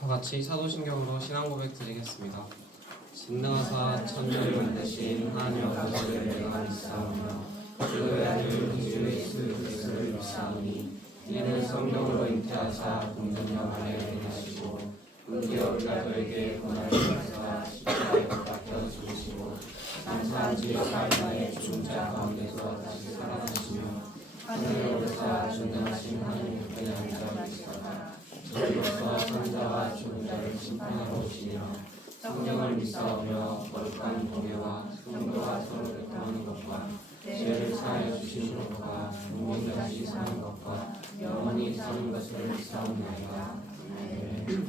다 같이 사도신경으로 신앙 고백 드리겠습니다. 진능하사 천지를 만드신 하나님 아버지를 내가 믿사오며 그의 아들 주 예수 그리스도를 믿사오니 이는 성령으로 잉태하사 동정녀 마리아에게 나시고 은기어 빌라도에게 고난을 받으사 십자가에 못 박혀 죽으시고 장사한 지 사흘 만에 죽은 자 가운데서 다시 살아나시며 하늘에 오르사 전능하신 하나님 우편에 앉아 계시다가 저희로서 선자와 죽은 자를 심판하러 오시며 성령을 믿사오며 거룩한 공예와 성도가 서로 교통하는 것과 죄를 사하여 주시는 것과 영원히 다시 사는 것과 영원히 사는 것을 믿사옵나이다. 아멘.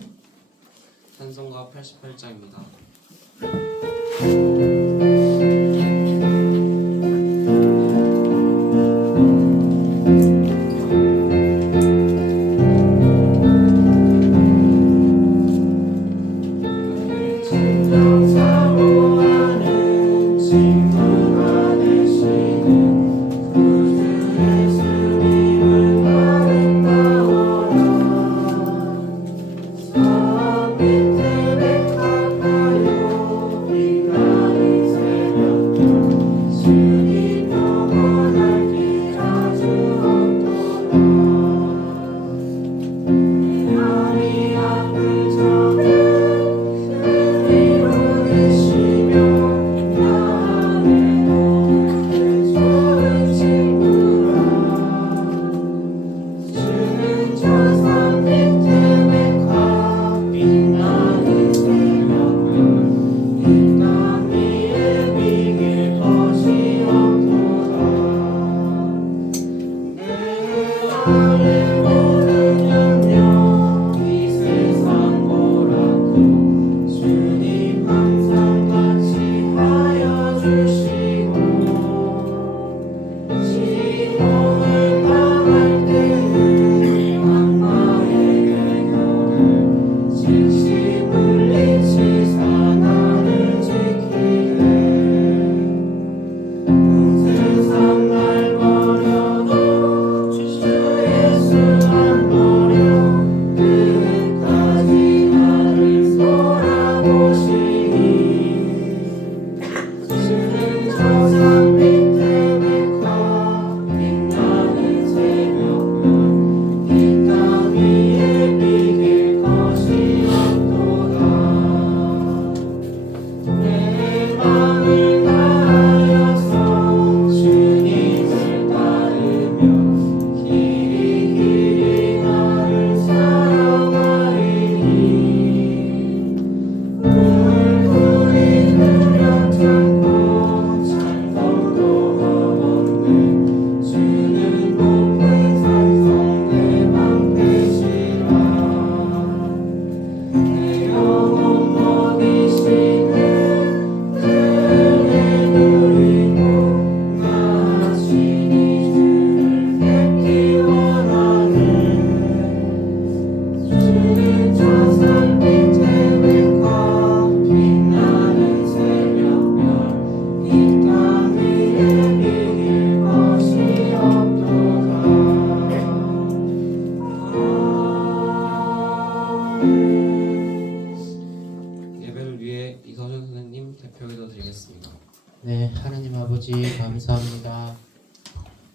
찬송가 88장입니다. 네, 하나님 아버지 감사합니다.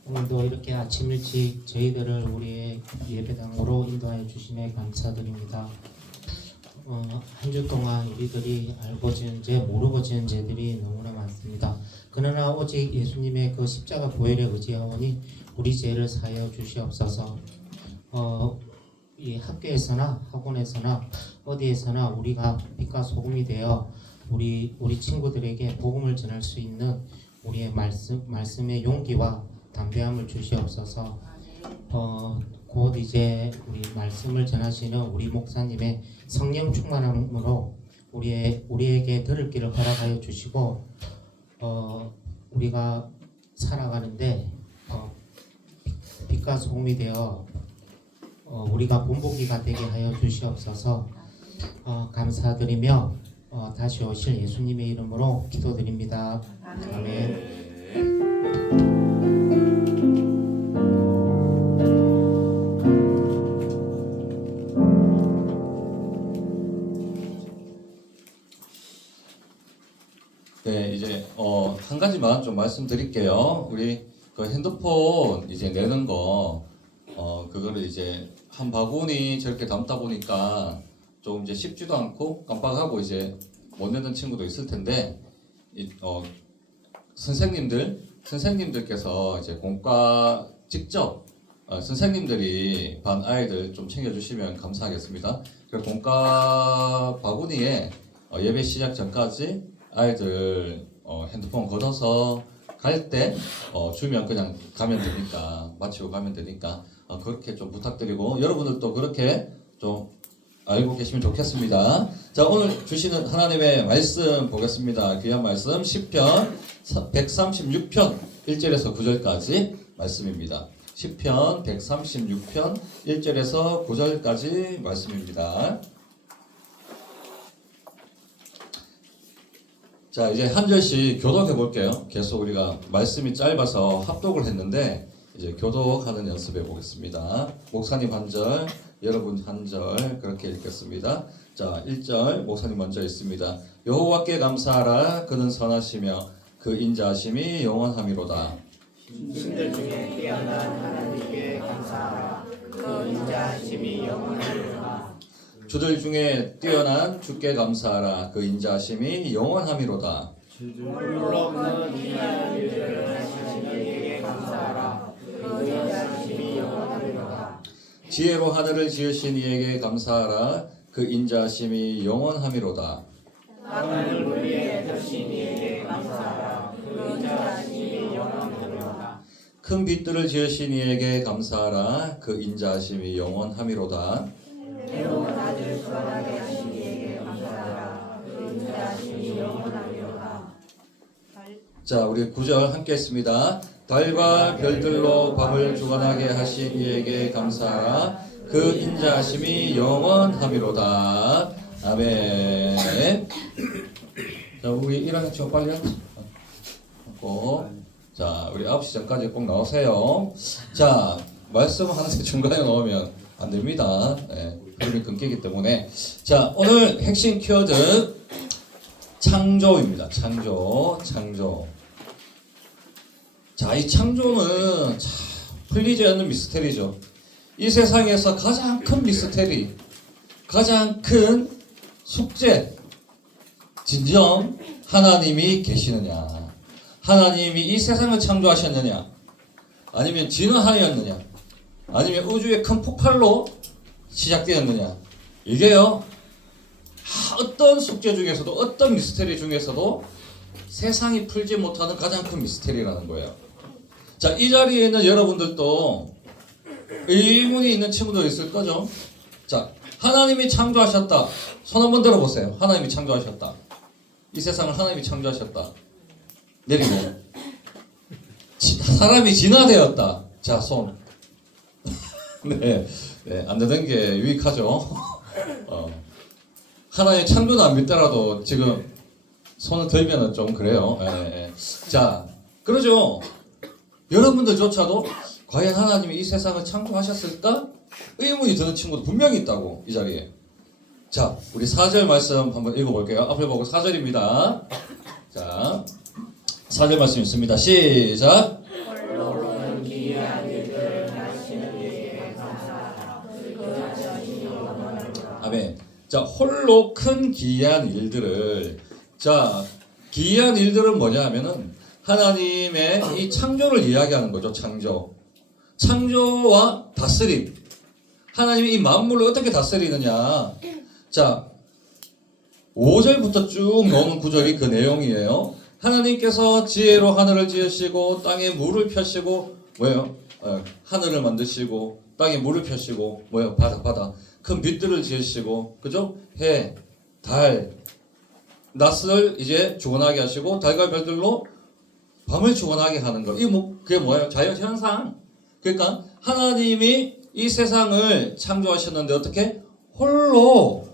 오늘도 이렇게 아침 일찍 저희들을 우리의 예배당으로 인도하여 주심에 감사드립니다. 한 주 동안 우리들이 알고 지은 죄, 모르고 지은 죄들이 너무나 많습니다. 그러나 오직 예수님의 그 십자가 보혈에 의지하오니 우리 죄를 사하여 주시옵소서. 이 학교에서나 학원에서나 어디에서나 우리가 빛과 소금이 되어 우리 친구들에게 복음을 전할 수 있는 우리의 말씀의 용기와 담대함을 주시옵소서. 곧 이제 우리 말씀을 전하시는 우리 목사님의 성령 충만함으로 우리에게 들을 길을 허락하여 주시고 우리가 살아가는데 빛과 소금이 되어 우리가 본보기가 되게 하여 주시옵소서. 감사드리며 다시 오실 예수님의 이름으로 기도드립니다. 아멘. 네, 이제 한 가지만 좀 말씀드릴게요. 우리 그 핸드폰 이제 내는 거 그거를 이제 한 바구니 저렇게 담다 보니까 좀 이제 쉽지도 않고 깜빡하고 이제 못 내는 친구도 있을 텐데 선생님들께서 이제 공과 직접 선생님들이 반 아이들 좀 챙겨주시면 감사하겠습니다. 그 공과 바구니에 예배 시작 전까지 아이들 핸드폰 걷어서 갈 때 주면 그냥 가면 되니까 마치고 가면 되니까 그렇게 좀 부탁드리고 여러분들도 그렇게 좀 알고 계시면 좋겠습니다. 자, 오늘 주시는 하나님의 말씀 보겠습니다. 귀한 말씀 10편 136편 1절에서 9절까지 말씀입니다. 10편 136편 1절에서 9절까지 말씀입니다. 자, 이제 한 절씩 교독해 볼게요. 계속 우리가 말씀이 짧아서 합독을 했는데 이제 교독하는 연습해 보겠습니다. 목사님 한 절, 여러분 한 절 그렇게 읽겠습니다. 자, 1절 목사님 먼저 읽습니다. 여호와께 감사하라. 그는 선하시며 그 인자하심이 영원함이로다. 신들 중에 뛰어난 하나님께 감사하라. 그 인자하심이 영원하리로다. 주들 중에 뛰어난 주께 감사하라. 그 인자하심이 영원함이로다. 홀로 없는 귀한 일들을 하시는 이에게 감사하라. 그 인자하심이 영원하리로다. 지혜로 하늘을 지으신 이에게 감사하라. 그 인자하심이 영원함이로다. 땅을 물 위에 두신 이에게 감사하라. 그 인자하심이 영원하리로다. 큰 빛들을 지으신 이에게 감사하라. 그 인자하심이 영원함이로다. 해로 낮을 수월하게 하신 이에게 감사하라. 그 인자하심이 영원하리로다. 자, 우리 9절 함께 했습니다. 달과 별들로 밤을 주관하게 하신 이에게 감사하라. 그 인자하심이 영원함이로다. 아멘. 자, 우리 1학년 친구 빨리 하고. 자, 우리 9시 전까지 꼭 나오세요. 자, 말씀 하나씩 중간에 넣으면 안 됩니다. 네, 흐름이 끊기기 때문에. 자, 오늘 핵심 키워드 창조입니다. 창조. 자, 이 창조는 참 풀리지 않는 미스테리죠. 이 세상에서 가장 큰 미스테리, 가장 큰 숙제, 진정 하나님이 계시느냐, 하나님이 이 세상을 창조하셨느냐, 아니면 진화하였느냐, 아니면 우주의 큰 폭발로 시작되었느냐. 이게요, 어떤 숙제 중에서도, 어떤 미스테리 중에서도 세상이 풀지 못하는 가장 큰 미스테리라는 거예요. 자, 이 자리에 있는 여러분들도 의문이 있는 친구들 있을 거죠? 자, 하나님이 창조하셨다. 손 한번 들어보세요. 하나님이 창조하셨다. 이 세상을 하나님이 창조하셨다. 내리고. 사람이 진화되었다. 자, 손. 네, 안 되는 게 유익하죠. 하나의 창조는 안 믿더라도 지금 손을 들면은 좀 그래요. 자, 그러죠. 여러분들조차도 과연 하나님이 이 세상을 창조하셨을까? 의문이 드는 친구도 분명히 있다고, 이 자리에. 자, 우리 4절 말씀 한번 읽어볼게요. 앞을 보고 4절입니다. 자, 4절 말씀 있습니다. 시작. 홀로는 귀한 일들을 하시는 이에게 감사하라. 그 인자하심이 영원하리로다. 아멘. 자, 홀로 큰 기이한 일들을. 자, 기이한 일들은 뭐냐 하면은 하나님의 이 창조를 이야기하는 거죠. 창조와 다스림. 하나님이 이 만물을 어떻게 다스리느냐. 자, 5절부터 쭉 나오는 구절이 그 내용이에요. 하나님께서 지혜로 하늘을 지으시고 땅에 물을 펴시고 뭐예요? 하늘을 만드시고 땅에 물을 펴시고 뭐예요? 바다. 큰 빛들을 지으시고 그죠? 해, 달, 낮을 이제 주관하게 하시고 달과 별들로 밤을 주관하게 하는 거. 그게 뭐예요? 자연 현상. 그러니까 하나님이 이 세상을 창조하셨는데 어떻게? 홀로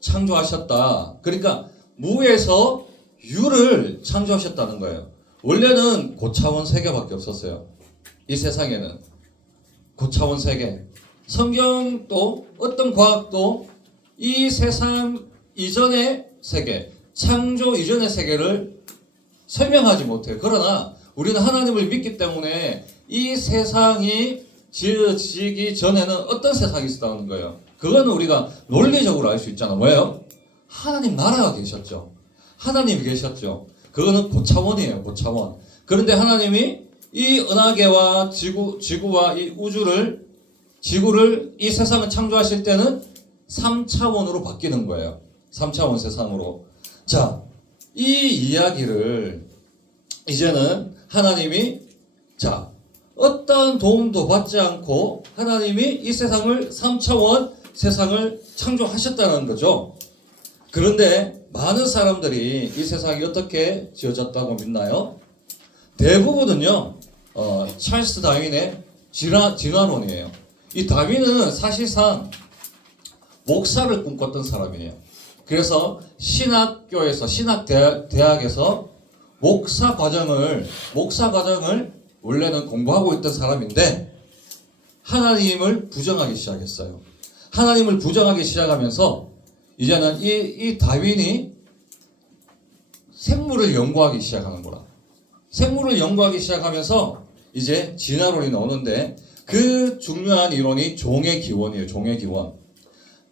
창조하셨다. 그러니까 무에서 유를 창조하셨다는 거예요. 원래는 고차원 세계밖에 없었어요. 이 세상에는 고차원 세계. 성경도 어떤 과학도 이 세상 이전의 세계, 창조 이전의 세계를 설명하지 못해요. 그러나 우리는 하나님을 믿기 때문에 이 세상이 지어지기 전에는 어떤 세상이 있었다는 거예요. 그거는 우리가 논리적으로 알 수 있잖아. 뭐예요? 하나님 나라가 계셨죠. 하나님이 계셨죠. 그거는 고차원이에요. 고차원. 그런데 하나님이 이 은하계와 지구와 이 지구를 이 세상을 창조하실 때는 3차원으로 바뀌는 거예요. 3차원 세상으로. 자, 이 이야기를 이제는 하나님이 어떠한 도움도 받지 않고 하나님이 이 세상을 3차원 세상을 창조하셨다는 거죠. 그런데 많은 사람들이 이 세상이 어떻게 지어졌다고 믿나요? 대부분은요, 찰스 다윈의 진화론이에요. 이 다윈은 사실상 목사를 꿈꿨던 사람이에요. 그래서 신학대학에서 목사 과정을 원래는 공부하고 있던 사람인데 하나님을 부정하기 시작했어요. 하나님을 부정하기 시작하면서 이제는 이 다윈이 생물을 연구하기 시작하는 거라. 생물을 연구하기 시작하면서 이제 진화론이 나오는데 그 중요한 이론이 종의 기원이에요. 종의 기원.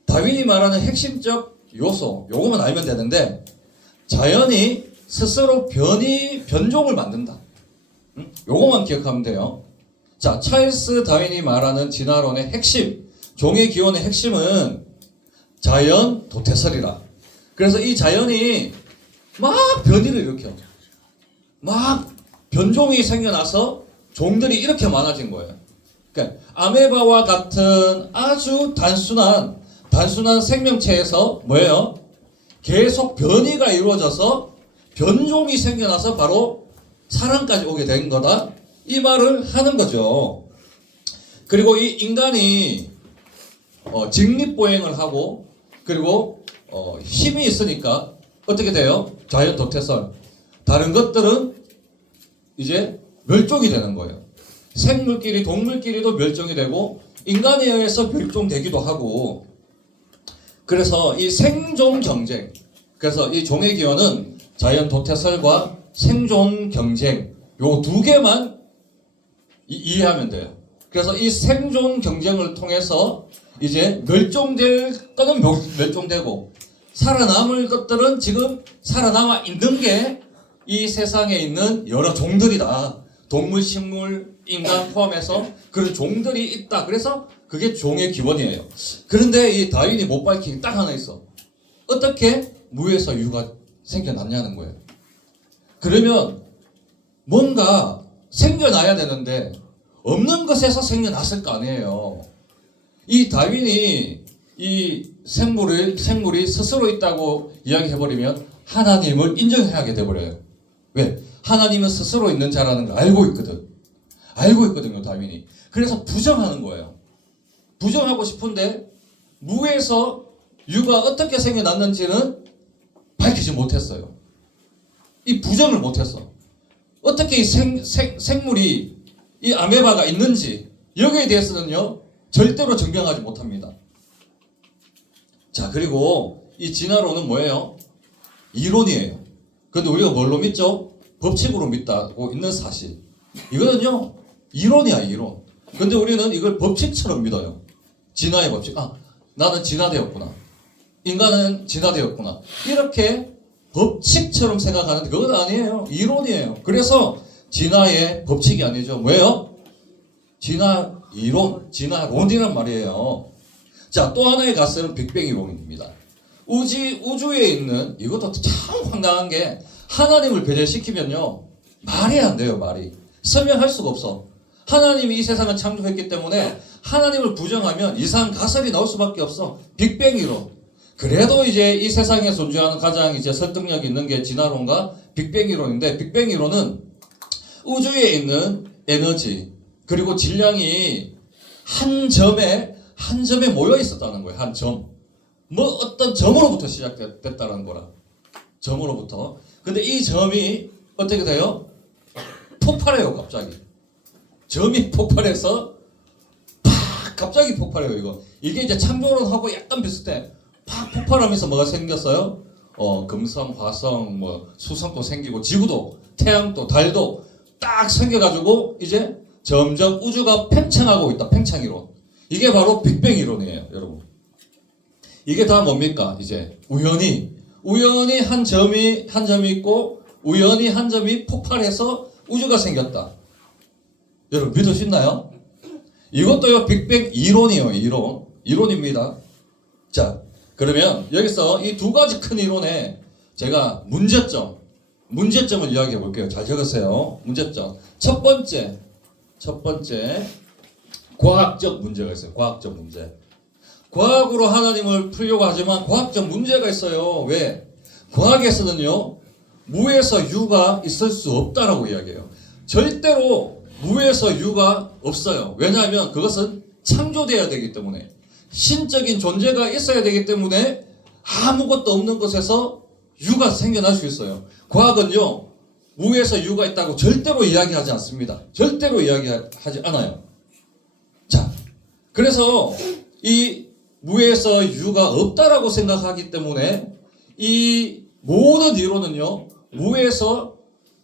다윈이 말하는 핵심적 요소, 요거만 알면 되는데 자연이 스스로 변종을 만든다. 요거만 기억하면 돼요. 자, 찰스 다윈이 말하는 진화론의 핵심, 종의 기원의 핵심은 자연 도태설이라. 그래서 이 자연이 막 변이를 일으켜. 막 변종이 생겨나서 종들이 이렇게 많아진 거예요. 그러니까 아메바와 같은 아주 단순한 생명체에서 뭐예요? 계속 변이가 이루어져서 변종이 생겨나서 바로 사람까지 오게 된 거다. 이 말을 하는 거죠. 그리고 이 인간이 직립보행을 하고 그리고 힘이 있으니까 어떻게 돼요? 자연 도태설. 다른 것들은 이제 멸종이 되는 거예요. 생물끼리 동물끼리도 멸종이 되고 인간에 의해서 멸종되기도 하고. 그래서 이 생존 경쟁, 그래서 이 종의 기원은 자연 도태설과 생존 경쟁 요 두 개만 이해하면 돼요. 그래서 이 생존 경쟁을 통해서 이제 멸종될 거는 멸종되고 살아남을 것들은 지금 살아남아 있는 게 이 세상에 있는 여러 종들이다. 동물, 식물, 인간 포함해서 그런 종들이 있다. 그래서 그게 종의 기원이에요. 그런데 이 다윈이 못 밝힌 게 딱 하나 있어. 어떻게 무에서 유가 생겨났냐는 거예요. 그러면 뭔가 생겨나야 되는데 없는 것에서 생겨났을 거 아니에요. 이 다윈이 이 생물이 스스로 있다고 이야기해버리면 하나님을 인정하게 돼버려요. 왜? 하나님은 스스로 있는 자라는 걸 알고 있거든. 알고 있거든요, 다윈이. 그래서 부정하는 거예요. 부정하고 싶은데 무에서 유가 어떻게 생겨났는지는 밝히지 못했어요. 이 부정을 못했어. 어떻게 이 생물이 이 아메바가 있는지 여기에 대해서는요 절대로 증명하지 못합니다. 자, 그리고 이 진화론은 뭐예요? 이론이에요. 근데 우리가 뭘로 믿죠? 법칙으로 믿다고 있는 사실. 이거는요 이론이야, 이론. 근데 우리는 이걸 법칙처럼 믿어요. 진화의 법칙. 나는 진화되었구나. 인간은 진화되었구나. 이렇게 법칙처럼 생각하는데 그건 아니에요. 이론이에요. 그래서 진화의 법칙이 아니죠. 뭐예요? 진화 이론, 진화론이란 말이에요. 자, 또 하나의 가설은 빅뱅 이론입니다. 우주에 있는, 이것도 참 황당한 게 하나님을 배제시키면요 말이 안 돼요. 말이 설명할 수가 없어. 하나님이 이 세상을 창조했기 때문에 하나님을 부정하면 이상 가설이 나올 수밖에 없어. 빅뱅 이론. 그래도 이제 이 세상에 존재하는 가장 이제 설득력 있는 게 진화론과 빅뱅 이론인데, 빅뱅 이론은 우주에 있는 에너지 그리고 질량이 한 점에 모여 있었다는 거예요. 한 점. 어떤 점으로부터 시작됐다는 거라. 점으로부터. 근데 이 점이 어떻게 돼요? 폭발해요, 갑자기. 점이 폭발해서 갑자기 폭발해요, 이거. 이게 이제 창조론하고 약간 비슷해. 팍 폭발하면서 뭐가 생겼어요? 금성, 화성, 뭐 수성도 생기고 지구도 태양도 달도 딱 생겨가지고 이제 점점 우주가 팽창하고 있다. 팽창 이론. 이게 바로 빅뱅 이론이에요, 여러분. 이게 다 뭡니까? 이제 우연히 한 점이 있고 우연히 한 점이 폭발해서 우주가 생겼다. 여러분 믿을 수 있나요? 이것도요 빅뱅 이론이에요. 이론입니다. 자, 그러면 여기서 이 두 가지 큰 이론에 제가 문제점을 이야기해 볼게요. 잘 적으세요. 문제점. 첫 번째 과학적 문제가 있어요. 과학적 문제. 과학으로 하나님을 풀려고 하지만 과학적 문제가 있어요. 왜? 과학에서는요 무에서 유가 있을 수 없다라고 이야기해요. 절대로 무에서 유가 없어요. 왜냐하면 그것은 창조되어야 되기 때문에, 신적인 존재가 있어야 되기 때문에 아무것도 없는 곳에서 유가 생겨날 수 있어요. 과학은요 무에서 유가 있다고 절대로 이야기하지 않습니다. 절대로 이야기하지 않아요. 자, 그래서 이 무에서 유가 없다라고 생각하기 때문에 이 모든 이론은요 무에서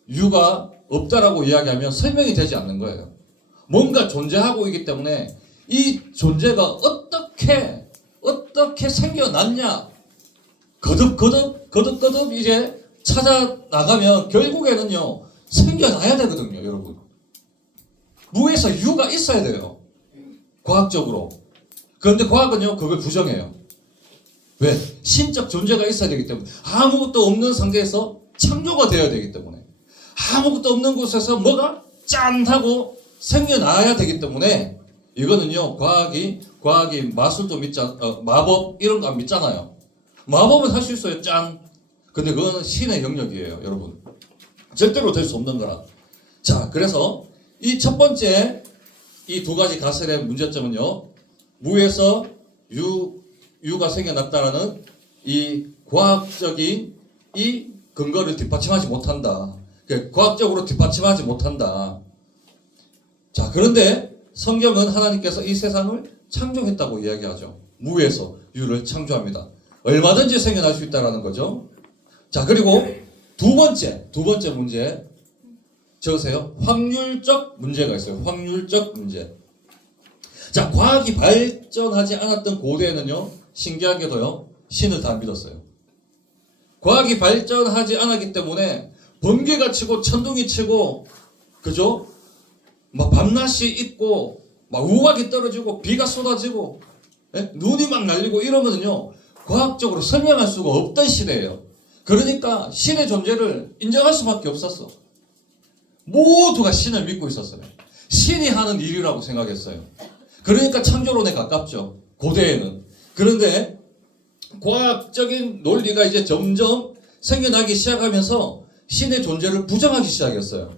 유가 없다라고 이야기하면 설명이 되지 않는 거예요. 뭔가 존재하고 있기 때문에 이 존재가 어떻게 생겨났냐 거듭 이제 찾아 나가면 결국에는요 생겨나야 되거든요, 여러분. 무에서 유가 있어야 돼요, 과학적으로. 그런데 과학은요 그걸 부정해요. 왜? 신적 존재가 있어야 되기 때문에. 아무것도 없는 상태에서 창조가 되어야 되기 때문에, 아무것도 없는 곳에서 뭐가 짠 하고 생겨나야 되기 때문에, 이거는요 과학이 마술도 마법 이런 거 안 믿잖아요. 마법은 할 수 있어요, 짠. 근데 그거는 신의 영역이에요, 여러분. 절대로 될 수 없는 거라. 자, 그래서 이 첫 번째 이 두 가지 가설의 문제점은요 무에서 유가 생겨났다라는 이 과학적인 이 근거를 뒷받침하지 못한다. 과학적으로 뒷받침하지 못한다. 자, 그런데 성경은 하나님께서 이 세상을 창조했다고 이야기하죠. 무에서 유를 창조합니다. 얼마든지 생겨날 수 있다는 거죠. 자, 그리고 두 번째 문제 적으세요. 확률적 문제가 있어요. 확률적 문제. 자, 과학이 발전하지 않았던 고대에는요 신기하게도요 신을 다 믿었어요. 과학이 발전하지 않았기 때문에 번개가 치고 천둥이 치고, 그죠? 막 밤낮이 있고 막 우박이 떨어지고 비가 쏟아지고 눈이 막 날리고 이러면은요 과학적으로 설명할 수가 없던 시대예요. 그러니까 신의 존재를 인정할 수밖에 없었어. 모두가 신을 믿고 있었어요. 신이 하는 일이라고 생각했어요. 그러니까 창조론에 가깝죠, 고대에는. 그런데 과학적인 논리가 이제 점점 생겨나기 시작하면서 신의 존재를 부정하기 시작했어요.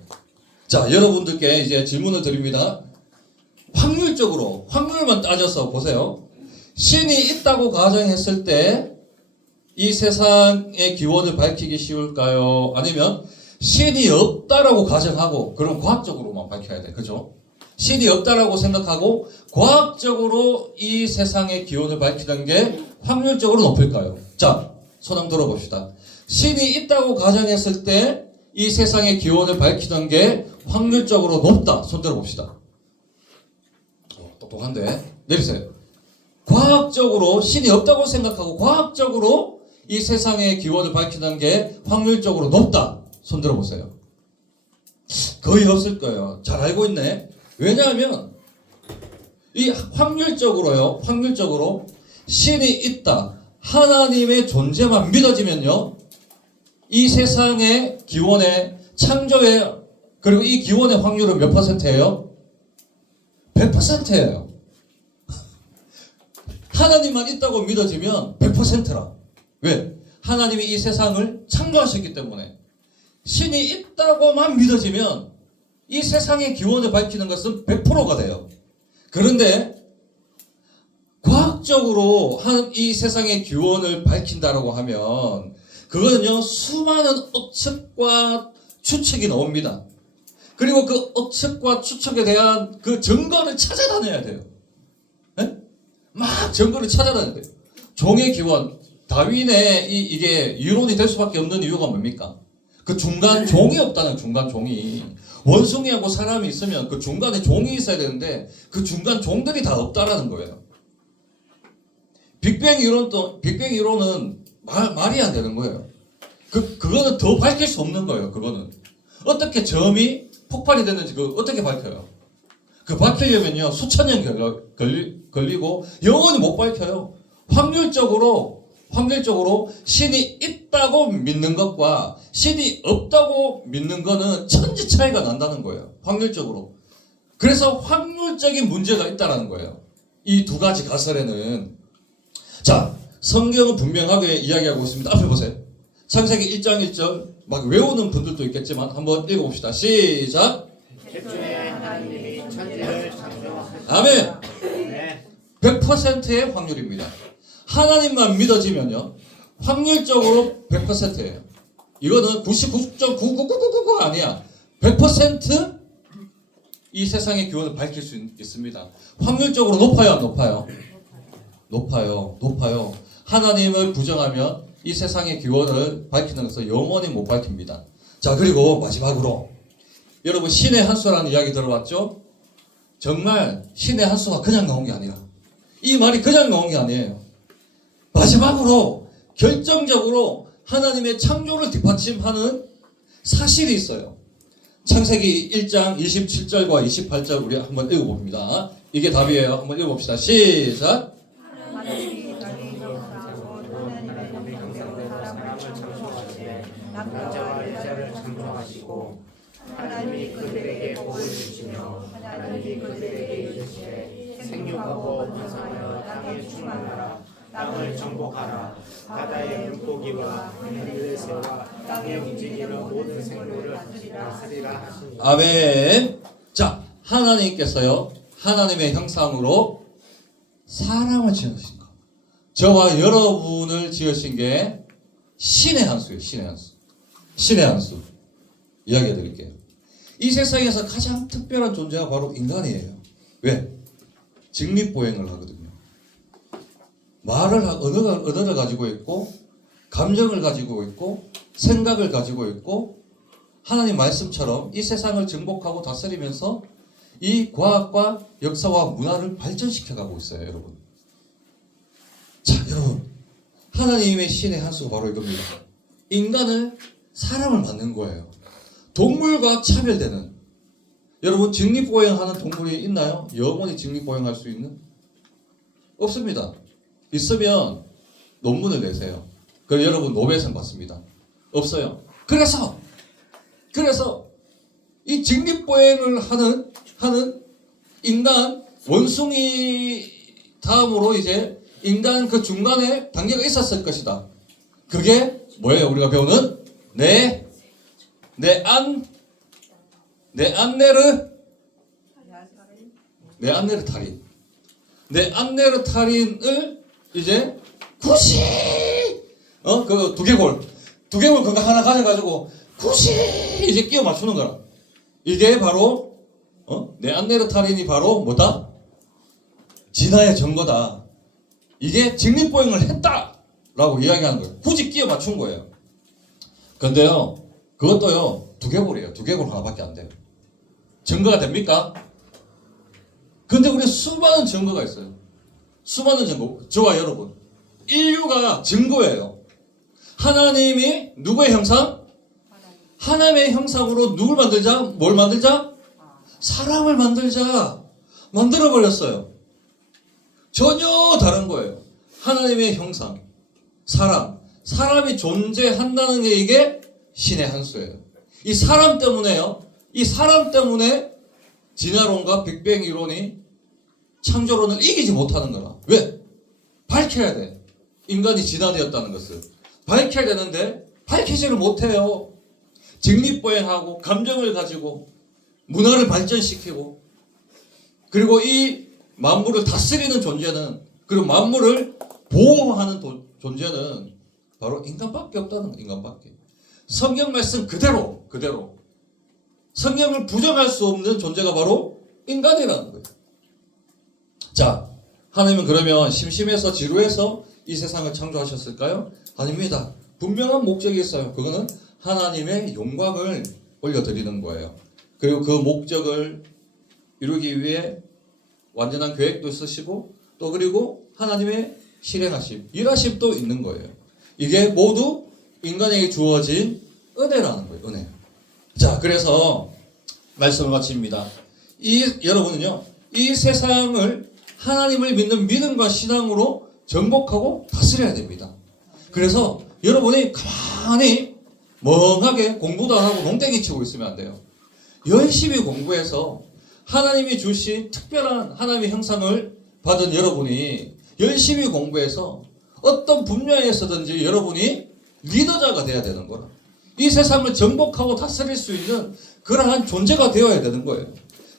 자, 여러분들께 이제 질문을 드립니다. 확률만 따져서 보세요. 신이 있다고 가정했을 때 이 세상의 기원을 밝히기 쉬울까요? 아니면 신이 없다라고 가정하고, 그럼 과학적으로만 밝혀야 돼, 그죠? 신이 없다라고 생각하고 과학적으로 이 세상의 기원을 밝히는 게 확률적으로 높을까요? 자, 손 한번 들어봅시다. 신이 있다고 가정했을 때 이 세상의 기원을 밝히는 게 확률적으로 높다. 손 들어봅시다. 똑똑한데. 내리세요. 과학적으로 신이 없다고 생각하고 과학적으로 이 세상의 기원을 밝히는 게 확률적으로 높다. 손 들어보세요. 거의 없을 거예요. 잘 알고 있네. 왜냐하면 이 확률적으로 신이 있다, 하나님의 존재만 믿어지면요 이 세상의 기원의 창조의, 그리고 이 기원의 확률은 몇 %예요? 100%예요. 하나님만 있다고 믿어지면 100%라. 왜? 하나님이 이 세상을 창조하셨기 때문에. 신이 있다고만 믿어지면 이 세상의 기원을 밝히는 것은 100%가 돼요. 그런데 과학적으로 이 세상의 기원을 밝힌다라고 하면 그거는요 수많은 억측과 추측이 나옵니다. 그리고 그 억측과 추측에 대한 그 증거를 찾아다녀야 돼요. 네? 막 증거를 찾아다녀야 돼요. 종의 기원, 다윈의 이게 이론이 될 수밖에 없는 이유가 뭡니까? 그 중간 종이 없다는 중간 종이. 원숭이하고 사람이 있으면 그 중간에 종이 있어야 되는데 그 중간 종들이 다 없다라는 거예요. 빅뱅 이론은 말이 안 되는 거예요. 그거는 더 밝힐 수 없는 거예요. 그거는 어떻게 점이 폭발이 됐는지 어떻게 밝혀요? 그 밝히려면요 수천 년 걸리고 영원히 못 밝혀요. 확률적으로 신이 있다고 믿는 것과 신이 없다고 믿는 거는 천지 차이가 난다는 거예요. 확률적으로. 그래서 확률적인 문제가 있다는 거예요. 이 두 가지 가설에는. 자, 성경은 분명하게 이야기하고 있습니다. 앞에 보세요. 창세기 1장 1절 막 외우는 분들도 있겠지만 한번 읽어봅시다. 시작. 태초에 하나님이 천지를 창조하셨습니다. 아멘. 네. 100%의 확률입니다. 하나님만 믿어지면요 확률적으로 100%예요. 이거는 99.99999가 아니야. 100% 이 세상의 기원을 밝힐 수 있습니다. 확률적으로 높아요, 안 높아요? 높아요. 하나님을 부정하면 이 세상의 기원을 밝히는 것을 영원히 못 밝힙니다. 자, 그리고 마지막으로 여러분 신의 한 수라는 이야기 들어봤죠? 정말 신의 한 수가 그냥 나온 게 아니라 이 말이 그냥 나온 게 아니에요. 마지막으로 결정적으로 하나님의 창조를 뒷받침하는 사실이 있어요. 창세기 1장 27절과 28절 우리 한번 읽어봅니다. 이게 답이에요. 한번 읽어봅시다. 시작. 하나님이 자기 형상으로 하나님의 형상으로 사람을 창조하시되 남자와 여자를 창조하시고 하나님이 그들에게 복을 주시며 하나님이 그들에게 이르시되 생육하고 번성하여 땅에 충만하라 땅을 정복하라 바다의 물고기와 하늘의 새와 땅에 움직이는 모든 생물을 다스리라 하시니. 아멘. 자, 하나님께서요 하나님의 형상으로 사람을 지으신 거. 저와 여러분을 지으신 게 신의 한 수예요. 신의 한 수. 이야기해 드릴게요. 이 세상에서 가장 특별한 존재가 바로 인간이에요. 왜? 직립보행을 하거든요. 언어를 가지고 있고 감정을 가지고 있고 생각을 가지고 있고 하나님 말씀처럼 이 세상을 정복하고 다스리면서 이 과학과 역사와 문화를 발전시켜 가고 있어요, 여러분. 자, 여러분. 하나님의 신의 한 수가 바로 이겁니다. 인간을 사람을 만든 거예요. 동물과 차별되는. 여러분, 직립보행하는 동물이 있나요? 영원히 직립보행할 수 있는? 없습니다. 있으면 논문을 내세요. 그럼 여러분 노벨상 받습니다. 없어요. 그래서 이 직립보행을 하는 인간 원숭이 다음으로 이제 인간 그 중간에 단계가 있었을 것이다. 그게 뭐예요? 우리가 배우는 네안네르탈인을 이제 굳이 그 두개골 그거 하나 가져가지고 굳이 이제 끼워 맞추는 거라. 이게 바로 네안네르탈인이 바로 뭐다? 진화의 증거다. 이게 직립보행을 했다라고 이야기하는 거예요. 굳이 끼워 맞춘 거예요. 근데요, 그것도요 두개골이에요. 두개골 하나밖에 안 돼요. 증거가 됩니까? 근데 우리 수많은 증거가 있어요. 수많은 증거. 저와 여러분. 인류가 증거예요. 하나님이 누구의 형상? 하나님의 형상으로 누굴 만들자? 뭘 만들자? 사람을 만들자. 만들어버렸어요. 전혀 다른 거예요. 하나님의 형상. 사람이 존재한다는 게 이게 신의 한 수예요. 이 사람 때문에요. 이 사람 때문에 진화론과 빅뱅 이론이 창조론을 이기지 못하는 거라. 왜? 밝혀야 돼. 인간이 진화되었다는 것을. 밝혀야 되는데 밝히지를 못해요. 직립보행하고 감정을 가지고 문화를 발전시키고 그리고 이 만물을 다스리는 존재는 그리고 만물을 보호하는 존재는 바로 인간밖에 없다는 거예요. 인간밖에. 성경 말씀 그대로 성경을 부정할 수 없는 존재가 바로 인간이라는 거예요. 자, 하나님은 그러면 심심해서 지루해서 이 세상을 창조하셨을까요? 아닙니다. 분명한 목적이 있어요. 그거는 하나님의 영광을 올려드리는 거예요. 그리고 그 목적을 이루기 위해 완전한 계획도 쓰시고 또 그리고 하나님의 실행하심, 일하심도 있는 거예요. 이게 모두 인간에게 주어진 은혜라는 거예요. 은혜. 자, 그래서 말씀을 마칩니다. 여러분은요, 이 세상을 하나님을 믿는 믿음과 신앙으로 정복하고 다스려야 됩니다. 그래서 여러분이 가만히 멍하게 공부도 안 하고 농땡이 치고 있으면 안 돼요. 열심히 공부해서 하나님이 주신 특별한 하나님의 형상을 받은 여러분이 열심히 공부해서 어떤 분야에서든지 여러분이 리더자가 돼야 되는 거라. 이 세상을 정복하고 다스릴 수 있는 그러한 존재가 되어야 되는 거예요.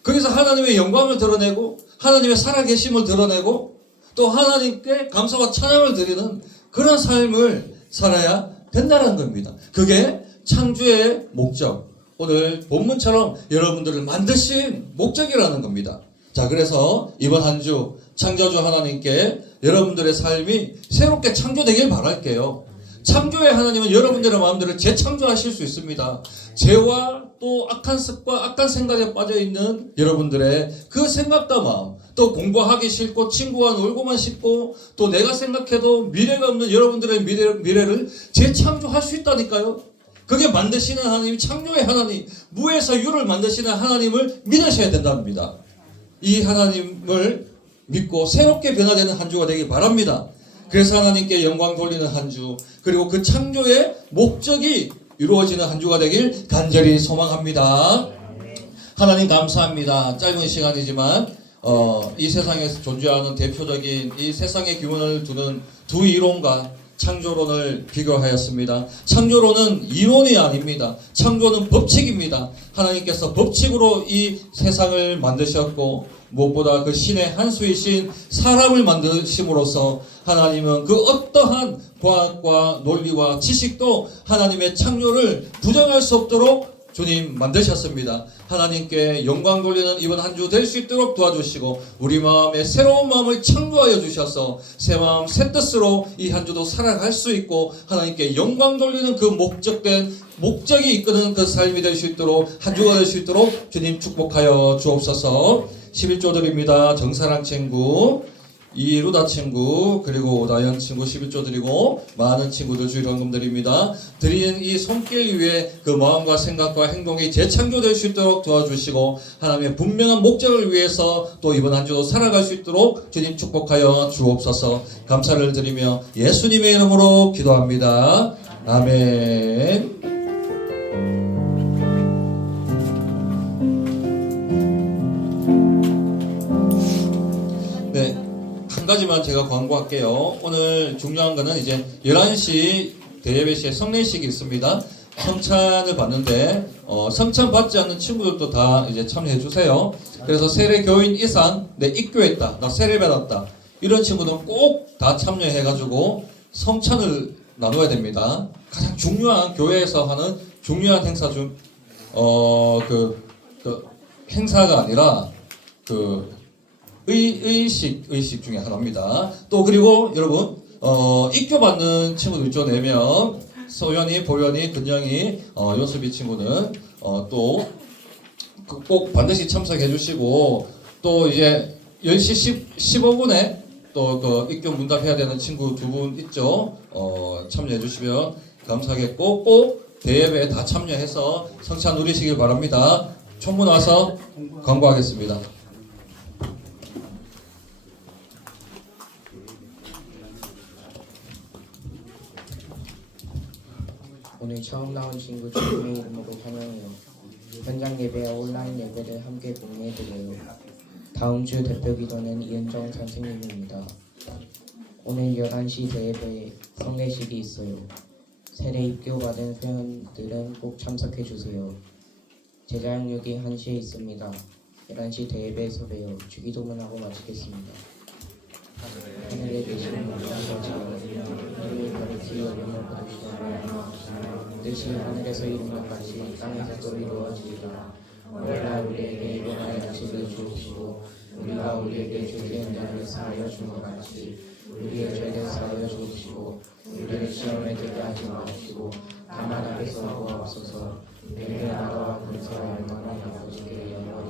거기서 하나님의 영광을 드러내고 하나님의 살아계심을 드러내고 또 하나님께 감사와 찬양을 드리는 그런 삶을 살아야 된다는 겁니다. 그게 창조의 목적, 오늘 본문처럼 여러분들을 만드신 목적이라는 겁니다. 자, 그래서 이번 한 주 창조주 하나님께 여러분들의 삶이 새롭게 창조되길 바랄게요. 창조의 하나님은 여러분들의 마음들을 재창조하실 수 있습니다. 죄와 또 악한 습관, 악한 생각에 빠져있는 여러분들의 그 생각과 마음, 또 공부하기 싫고 친구와 놀고만 싶고 또 내가 생각해도 미래가 없는 여러분들의 미래를 재창조할 수 있다니까요. 그게 만드시는 하나님, 창조의 하나님, 무에서 유를 만드시는 하나님을 믿으셔야 된답니다. 이 하나님을 믿고 새롭게 변화되는 한 주가 되길 바랍니다. 그래서 하나님께 영광 돌리는 한 주, 그리고 그 창조의 목적이 이루어지는 한 주가 되길 간절히 소망합니다. 하나님 감사합니다. 짧은 시간이지만 이 세상에서 존재하는 대표적인 이 세상의 기원을 두는 두 이론과 창조론을 비교하였습니다. 창조론은 이론이 아닙니다. 창조는 법칙입니다. 하나님께서 법칙으로 이 세상을 만드셨고 무엇보다 그 신의 한 수이신 사람을 만드심으로써 하나님은 그 어떠한 과학과 논리와 지식도 하나님의 창조를 부정할 수 없도록 주님 만드셨습니다. 하나님께 영광 돌리는 이번 한 주 될 수 있도록 도와주시고 우리 마음에 새로운 마음을 창조하여 주셔서 새 마음 새 뜻으로 이 한 주도 살아갈 수 있고 하나님께 영광 돌리는 그 목적이 이끄는 그 삶이 될 수 있도록 한 주가 될 수 있도록 주님 축복하여 주옵소서. 11조 드립니다. 정사랑 친구, 이루다 친구, 그리고 나연 친구 11조 드리고 많은 친구들 주일원금 드립니다. 드린 이 손길 위에 그 마음과 생각과 행동이 재창조될 수 있도록 도와주시고 하나님의 분명한 목적을 위해서 또 이번 한 주도 살아갈 수 있도록 주님 축복하여 주옵소서. 감사를 드리며 예수님의 이름으로 기도합니다. 아멘. 네, 한 가지만 제가 광고할게요. 오늘 중요한 거는 이제 11시 대예배 시에 성례식이 있습니다. 성찬을 받는데 성찬 받지 않는 친구들도 다 이제 참여해 주세요. 그래서 세례 교인 이상 내 입교했다, 나 세례 받았다 이런 친구들은 꼭 다 참여해 가지고 성찬을 나눠야 됩니다. 가장 중요한 교회에서 하는 중요한 행사 중 행사가 아니라 의식 중에 하나입니다. 또 그리고 여러분 입교 받는 친구들 있죠. 4명 소연이, 보연이, 근영이, 요수비 친구는 또 꼭 반드시 참석해 주시고 또 이제 10시 15분에 또 그 입교 문답해야 되는 친구 2분 있죠. 참여해 주시면 감사하겠고 꼭 대예배에 다 참여해서 성찬 누리시길 바랍니다. 총무 나와서 광고하겠습니다. 오늘 처음 나온 친구 주님의 이름으로 환영해요. 현장 예배와 온라인 예배를 함께 공유해드려요. 다음 주 대표 기도는 이은정 선생님입니다. 오늘 11시 대예배 성례식이 있어요. 세례 입교받은 회원들은 꼭 참석해주세요. 제자양육이 1시에 있습니다. 11시 대예배에서 봬요. 주기도문하고 마치겠습니다. 하늘에 계시는 모든 아버지여, 이름을 가리키 여김을 받으시오며 뜻이 하늘에서 이룬 것 같이 땅에서도 이루어지리라. 오늘날 우리에게 일용할 양식을 주옵시고 우리가 우리에게 죄지은 자를 사하여 준 것 같이 우리의 죄를 사하여 주옵시고 우리를 시험에 들게 하지 마옵시고 다만 악에서 구하옵소서. 내게 나라와 근사와 영광이 아버지께 영원히